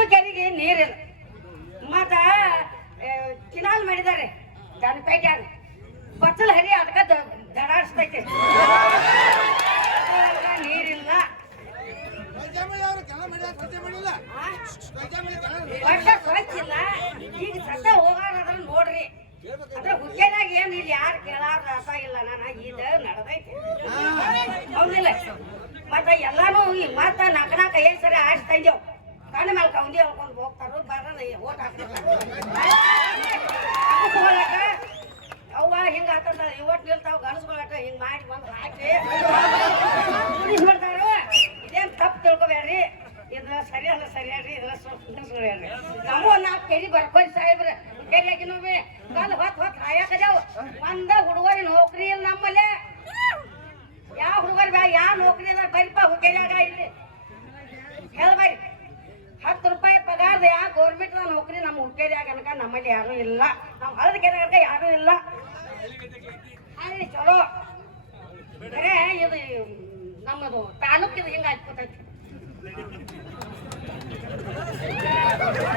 ನಮಗೂ ಕೆರೆಗೆ ನೀರಿಲ್ಲ ಮತ್ತ ಕಿನಾಲ್ ಮಾಡಿದ್ದಾರೆ ಜನಪೇಟ್ಯಾಗ ಬಚ್ಚಲ ಹರಿ ಅದಕ್ಕೆ ದಡಾಡಿಸ್ತೈತೆ ನೀರಿಲ್ಲ ಸ್ವಚ್ಛ ಇಲ್ಲ ಈಗ ಸದ್ದ ಹೋಗಾರ ನೋಡ್ರಿ ಅದ್ರ ಹುಕ್ಕೇದಾಗ ಏನ್ ಇಲ್ಲಿ ಯಾರು ಕೇಳಾರ ರಸ ಇಲ್ಲ ನಾನು ಇದು ನಡೆದೈತಿ ಹೌದಿಲ್ಲ ಮತ್ತೆ ಎಲ್ಲಾನು ಮತ್ತ ನಾಲ್ಕ ಐದು ಸರಿ ಆಡ್ಸ್ ತಂದೇವ್ ಕಣ್ಣ ಮೇಲೆ ಕೌಂದಿ ಹೇಳ್ಕೊಂಡು ಹೋಗ್ತಾರ ಬರೋಣ ಓಟ್ ಹಾಕ್ತಾರ ಅವ್ವ ಹಿಂಗ ಆತಂದ ಇವತ್ತು ನಿಲ್ತಾವ ಗಣಸ್ಕೊಳಟ ಹಿಂಗ್ ಮಾಡಿ ಬಂದು ಹಾಕಿ ಬಿಡ್ತಾರ ಇದೇನ್ ತಪ್ಪು ತಿಳ್ಕೊಬೇಡ್ರಿ ಇದ್ರ ಸರಿ ಅಲ್ಲ ಸರಿ ಅಲ್ರಿ ಇದ್ರ ಸ್ವಲ್ಪ ಹೇಳ್ರಿ ನಾವು ನಾಲ್ಕು ಕೆಜಿ ಬರ್ಕೋರಿ ಸಾಹೇಬ್ರ ಕೆರಿಯಾಗಿ ನೋವಿ ಗಂದು ಹೊತ್ತು ಹಾಯಾಕದೇವ್ ಒಂದ ಹುಡುಗರಿ ನೌಕರಿ ಇಲ್ಲ ನಮ್ಮಲ್ಲೇ ಯಾವ ಹುಡುಗರಿ ಬ್ಯಾ ಯಾವ ನೌಕರಿ ಅದ ಬರಿಪ ಹುಡುಗರಿಯಾಗ ಇಲ್ಲಿ ಹೇಳ್ಬರಿ 10 ರೂಪಾಯಿ ಪಗಾರದ ಯಾವ ಗೌರ್ಮೆಂಟ್ ನೌಕರಿ ನಮ್ಮ ಹುಡುಗರಿಯಾಗ ಅನ್ಕ ನಮ್ಮಲ್ಲಿ ಯಾರು ಇಲ್ಲ ನಾವು ಹಳದ ಕೆರೆಯಾಗ ಯಾರು ಇಲ್ಲ ಅಲ್ಲಿ ಚಲೋ ಬರೇ ಇದು ನಮ್ಮದು ತಾಲೂಕಿದು ಹಿಂಗ